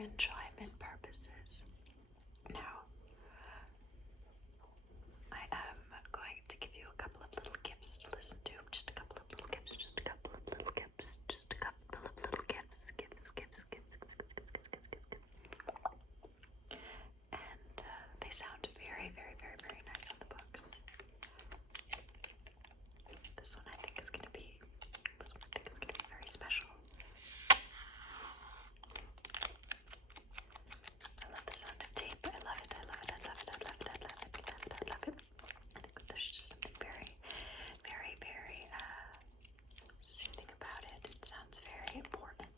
enjoyment purposes. Now, I am going to give you a couple of little gifts to listen to. Just a couple of little gifts, just a couple of little gifts, just a couple of little gifts. And they sound very, very, very, very nice on the books. This one I think is going to be very special. I love the sound of tape. I love it. I love it. I love it. I love it. I love it. I love it. I love it. I think there's just something very, very, very soothing about it. It sounds very important.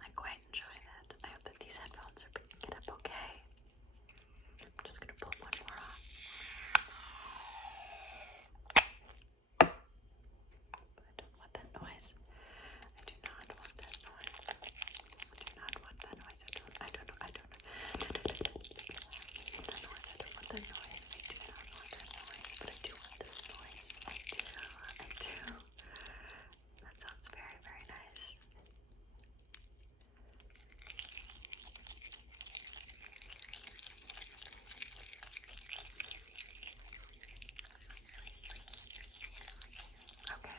I quite enjoy that. I hope that these headphones are picking it up okay. I'm just going to pull one more on. I don't want that noise. I do not want that noise. I do not want that noise. I don't want that noise. I do not want that noise, but I do want this noise. I do. That sounds very, very nice. Okay.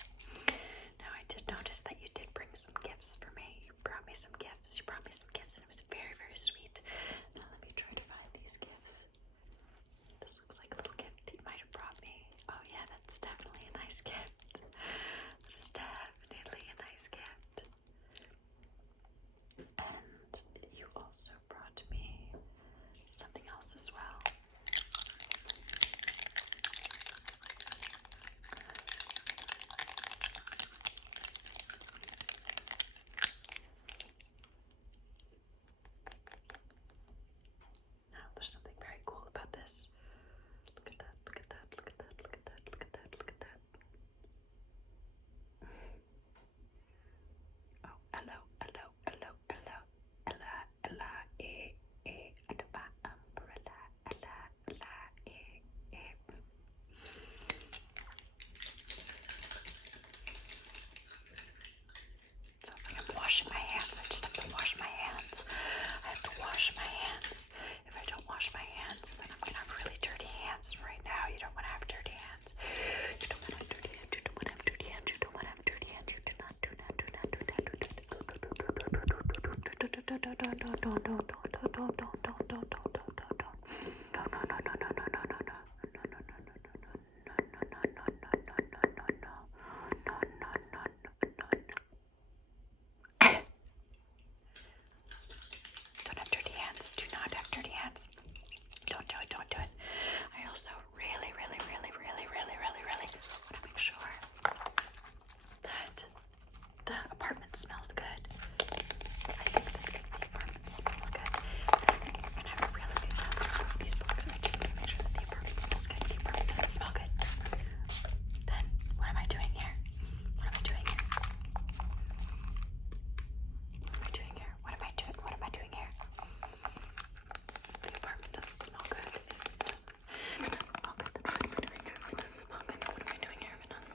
Now I did notice that you did bring some gifts for me. You brought me some gifts. And it was very, very sweet. Now let me try to find these gifts. This looks like a little gift that you might have brought me. Oh yeah, that's definitely a nice gift. That is definitely a nice gift. And you also brought me something else as well. Now, there's something very cool about this. Look at that, look at that, look at that, look at that, look at that, look at that. Oh, hello, hello, hello, hello, ella, ella, adaba, umbrella, ella, ella, Sounds like I'm washing my hands. I just have to wash my hands. I have to wash my hands. If I don't wash my hands, then I'm gonna have really dirty hands. And right now, you don't want to have dirty hands. You don't want to have dirty hands. You don't want to have dirty hands. You don't want to have dirty hands. You do not, do not, do not, do not, do not. Don't have dirty hands. Do not have dirty hands. Don't do it. Don't do it. I also really want to make sure that the apartment smells good. I think that the apartment smells good. I'm gonna have a really good job with these books. I just want to make sure that the apartment smells good. If the apartment doesn't smell good, then what am I doing here? What am I doing here? What am I doing here? What am I doing? What am I doing here? The apartment doesn't smell good. If it doesn't smell good, then what am I doing here? If it doesn't smell good, then what am I doing here? If it doesn't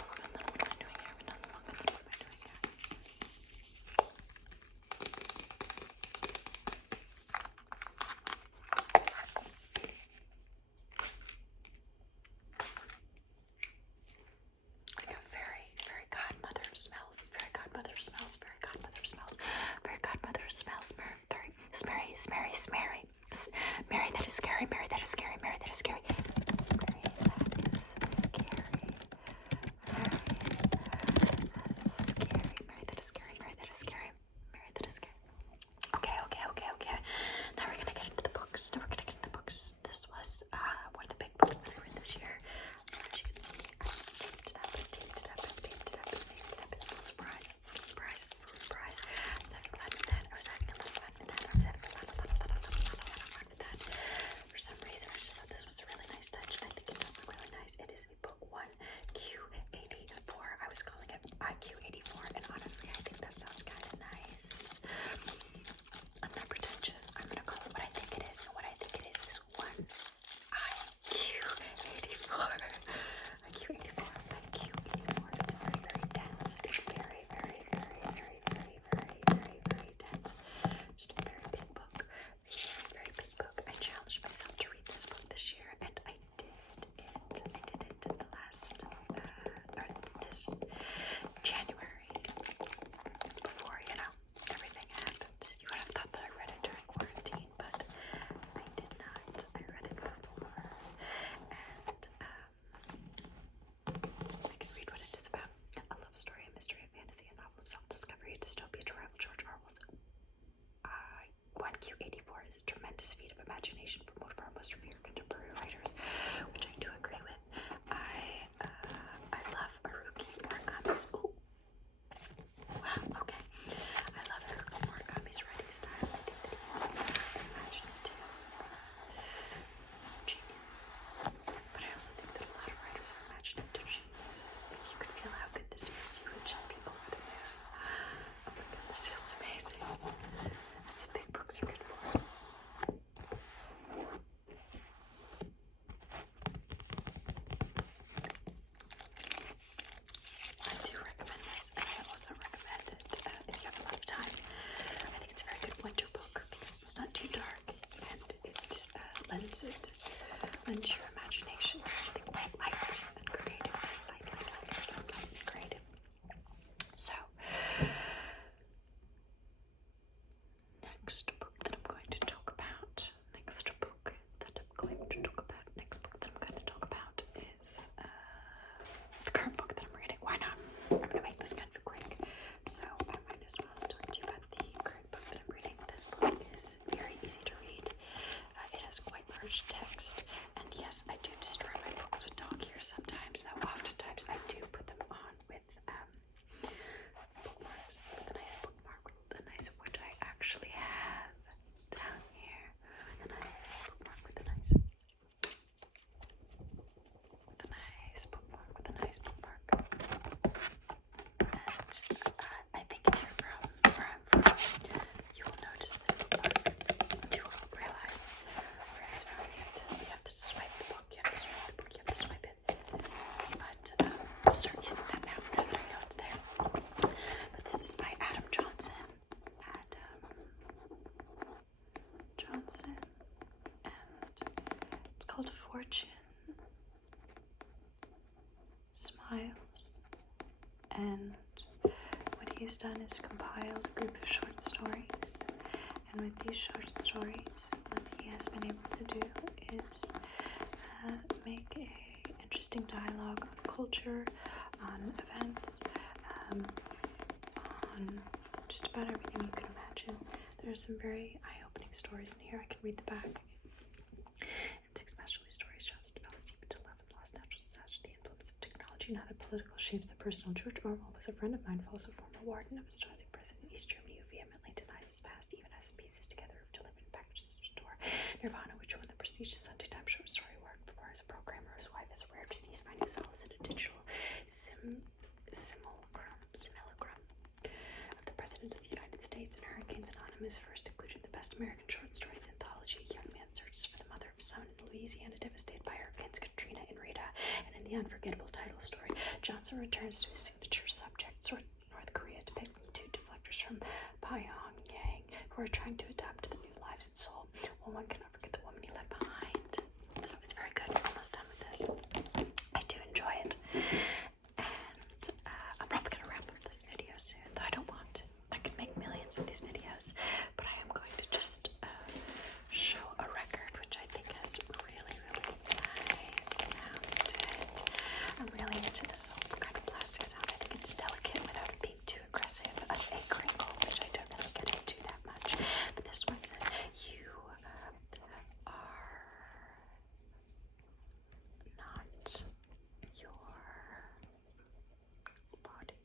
smell good, then what am I doing here? If it doesn't smell good, then what am I doing here? Like a very, very godmother of smells. Very godmother of smells. Very godmother of smells. Very godmother of smells. Very smerry. Mary, that is scary. Mary, that is scary. Mary, that is scary. Mary, that is scary. Mary, that is scary. Mary, that is scary. Mary, that is scary. Okay. Now we're gonna get into the books. This was one of the big books that I read this year. As you can see, I taped it up. It's a little surprise. I was having fun with that. For some reason, I just thought this was a really nice title. imagination from one of our most revered contemporary writers, which I do agree with. I love Haruki Murakami's. Oh, wow. Okay. I love Haruki Murakami's writing style. I think that he's imaginative genius. But I also think that a lot of writers are imaginative geniuses. If you could feel how good this feels, you would just be over the moon. Oh my god, this feels amazing. That's what big books are good for. I do recommend this, and I also recommend it if you have a lot of time. I think it's a very good winter book because it's not too dark, and it lends your imagination to something quite light and creative. Light and creative. So, next book that I'm going to talk about is the current book that I'm reading. Why not? I'm going to make this kind of quick. So I might as well talk to you about the current book that I'm reading. This book is very easy to read. It has quite large text. And yes, I do destroy my books with dog ears sometimes. Though oftentimes I do put them on with bookmarks. With a nice bookmark, which I actually have down here. And I bookmark with a nice bookmark. And I think if you're from where I'm from, you will notice this bookmark. You will realize where it's from. You have to swipe the book. You have to swipe it. But I'll start using that now that I know it's there. But this is by Adam Johnson. And it's called Fortune Smiles. And what he's done is compiled a group of short stories. And with these short stories, what he has been able to do is make a interesting dialogue on culture, on events, on just about everything you can imagine. There are some very eye-opening stories in here. I can read the back. In 6 masterly stories, Johnson develops deep into love and lost natural disasters, the influence of technology, and how the political shapes the personal. George Orwell was a friend of mine, falls a former warden of a Stasi prison in East Germany who vehemently denies his past, even as he pieces together to live in packages to store. Nirvana, which won the prestigious Sunday Times short story award before as a programmer, his wife is a rare disease, finding solace in a digital simulacrum of the President of the United States. And Hurricanes Anonymous first included the Best American Short Stories anthology. A young man searches for the mother of his son in Louisiana, devastated by hurricanes Katrina and Rita. And in the unforgettable title story, Johnson returns to his signature subject, North Korea, depicting 2 deflectors from Pyongyang who are trying to adapt to the new lives in Seoul. Well, one cannot forget the woman he left behind. So it's very good. I'm almost done with this. I do enjoy it. And I'm probably going to wrap up this video soon, though I don't want to. I could make millions of these videos, but I am going to just show a record, which I think has really, really nice sounds to it. I'm really into this whole kind of plastic sound. I think it's delicate without it being too aggressive. A crinkle, which I don't really get into that much. But this one says, you are not your body.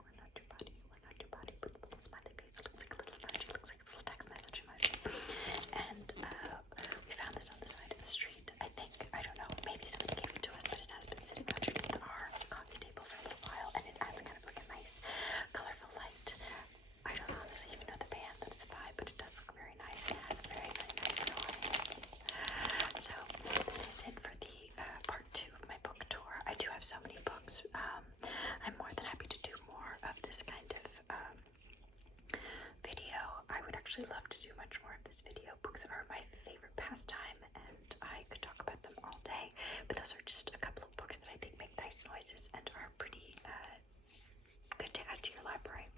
We're not your body. We're not your body. Put a little smiley face. It looks like a little emoji. It looks like a little text message emoji. And we found this on the side of the street. I think, I don't know, maybe somebody gave it to us, but it has been sitting underneath our coffee table for a little while, and it adds kind of like a nice, colorful light. I don't honestly even know the band that it's by, but it does look very nice, and it has a very, very nice noise. So, that is it for the part 2 of my book tour. I do have so many books. I'm more than happy to do more of this kind of video. I would actually love to do much more of this video. Books are my favorite pastime, and I could talk about them all day, but those are just a couple of books that I think make nice noises and are pretty good to add to your library.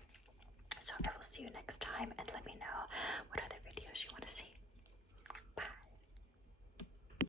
So I will see you next time, and let me know